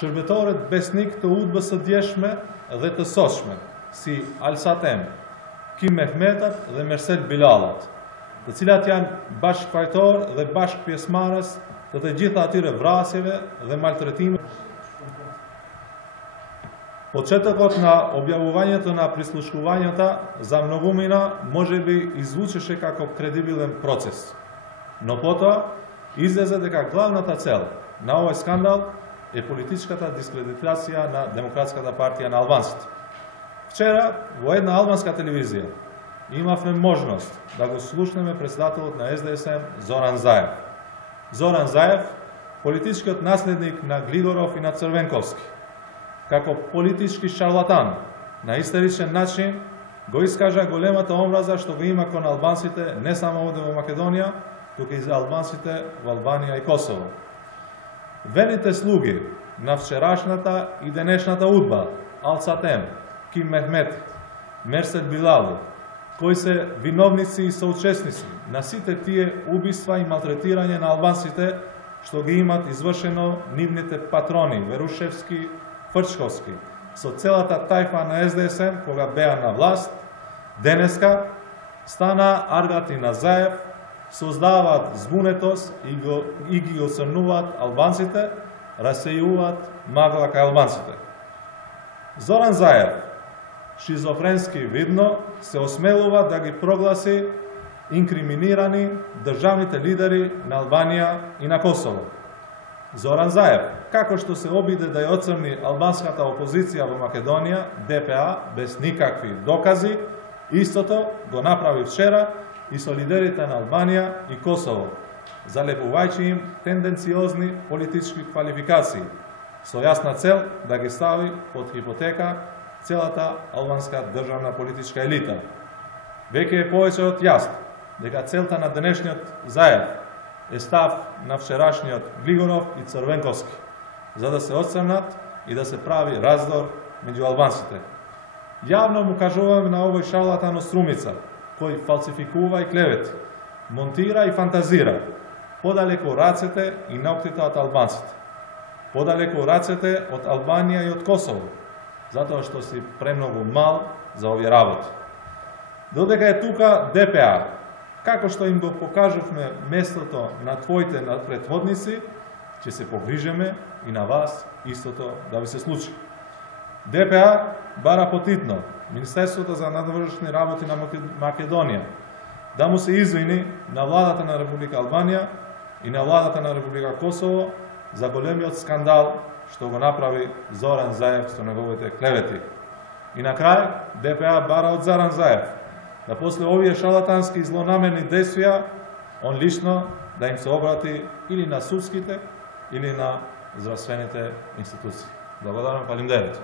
shërbëtorët besnik të udhbës së djeshme dhe të sotshme, si Al-Satem, Kim Mehmetat dhe Mersel Bilalat, të cilat janë bashkëfajtor dhe bashkëpjesëmarrës të gjitha atyre vrasjeve dhe maltretimeve. Почетокот на објавувањето на прислушкувањата за многумина може би извучеше како кредибилен процес, но потоа излезе дека главната цел на овој скандал е политичката дискредитација на Демократската партија на албанците. Вчера во една албанска телевизија имавме можност да го слушнеме председателот на СДСМ Зоран Заев. Зоран Заев, политичкиот наследник на Глигоров и на Црвенковски, како политички шарлатан, на истеричен начин го искажа големата омраза што го има кон албанците не само овде во Македонија, туку и за албанците во Албанија и Косово. Верните слуги на вчерашната и денешната удба, Ал-Сатем, Ким Мехмет, Мерсел Билали, кои се виновници и соучесници на сите тие убиства и малтретирање на албанците што ги имат извршено нивните патрони Верушевски, Фрчковски, со целата тајфа на СДСМ кога беа на власт, денеска стана аргати на Заев, создаваат збунетост и ги оцрнуваат албанците, расејуваат магла кај албанците. Зоран Заев, шизофренски видно, се осмелува да ги прогласи инкриминирани државните лидери на Албанија и на Косово. Зоран Заев, како што се обиде да ја оцрни албанската опозиција во Македонија, ДПА, без никакви докази, истото го направи вчера и со лидерите на Албанија и Косово, залепувајќи им тенденциозни политички квалификации, со јасна цел да ги стави под хипотека целата албанска државна политичка елита. Веќе е повеќе од јасно дека целта на денешниот Заев е став на вчерашниот Глигоров и Црвенковски, за да се отцрнат и да се прави раздор меѓу албанците. Јавно му кажуваме на овој шарлатан Острумица, кој фалсификува и клевети, монтира и фантазира, подалеку рацете и ноктите од албанците, подалеку рацете од Албанија и од Косово, затоа што си премногу мал за овие работи. Додека е тука ДПА, како што им го покажувме местото на твоите претходници, ќе се погрижеме и на вас истото да ви се случи. ДПА бара потитно Министерството за надворешни работи на Македонија да му се извини на владата на Република Албанија и на владата на Република Косово за големиот скандал што го направи Зоран Заев со неговите клевети. И на крај ДПА бара од Зоран Заев да после овие шарлатански и злонамерни действија, он лично да им се обрати или на судските, или на здравствените институции. Благодарам, фалимдерите.